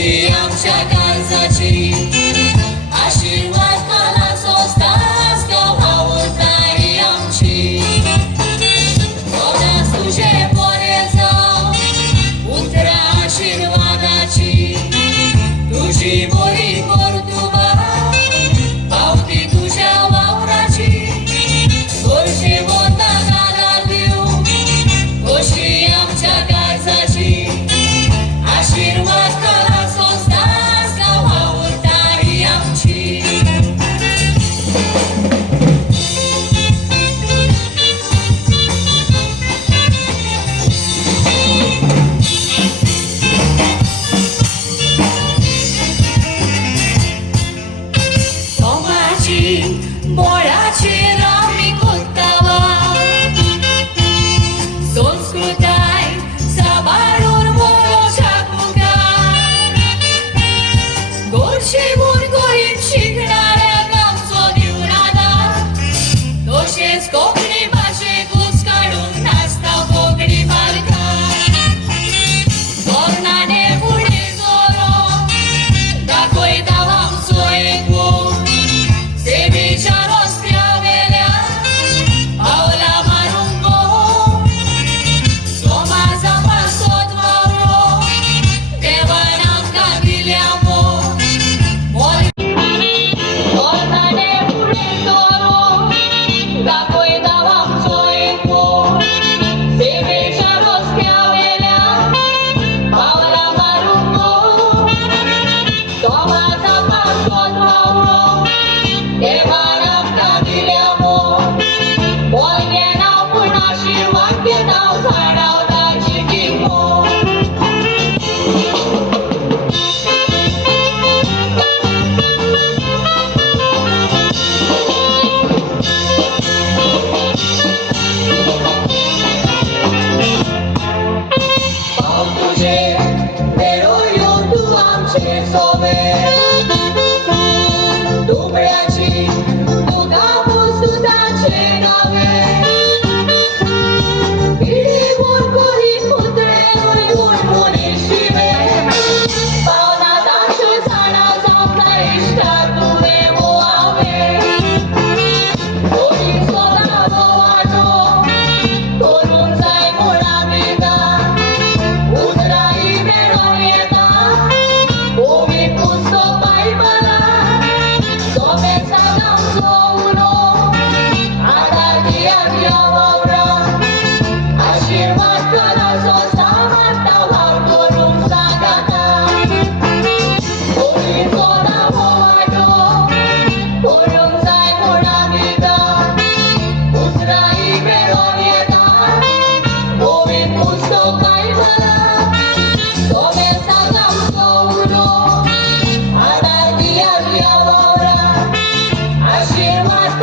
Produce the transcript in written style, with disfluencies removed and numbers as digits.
कोशी आमच्या काळजाची आशीर्वाद मला सोसतास भावताई आमची कोणास तुझे पोरे जाऊ उतरा आशीर्वादाची तुझी बोरी कोर्तुबा पावती तुझ्या वावराची गोरशे बोलता गाला देऊ कोशी आमच्या काळजाची आशीर्वाद करा सोसतास भावताई आमची मोळाची रामी कोत्तावा संस्कृताय सांभाळून मोळोच्या तुका गोडशे गुणगुणीत शिकणाऱ्या गावचो दिवनादा तशेंच कोंकणी भाशेक उच काडून नाचता कोंकणी बालका गोरनाने फुडें जोरो दाखयता आमचो एकूण सेवेच्या रस्त्या वेल्या पावला मारूंक गो समाजा पासोत वावरो देवान आमकां दिल्या मोरनाने फुडें जोरो दाखयता आमचो एकूण सेवेच्या रस्त्या वेल्या पावला मारूंक गो समाजा पासोत वावरो देवान आमकां दिल्या बोलगे नांव पूण आशीर्वाद घेता झाडावताची टिंबो पाव तुझे वेळो येवन तूं आमचे सोबे दुबळ्याची तुका पुसुताचे गावे पिढी गुरगुरीत पुतळे गुणगुणी शिवे पावना ताशे झाडा जावता इश्टा तुवे मोआवे कोणी सोदावो वाटो करून जाय कोणा बेगा उतराई मेळोन येता ओवी पुस्तो पायबाला सोबेचा गावचो उलो आदार दिया वावरा आशीर्वाद करा सोसा मारता भाव करून सांगाता कोणी सोदावो वाटो करून जाय कोणा बेगा उतराई मेळोन येता ओवी पुस्तो पायबाला सोबेचा गावचो उलो आदार दिया वावरा आशीर्वाद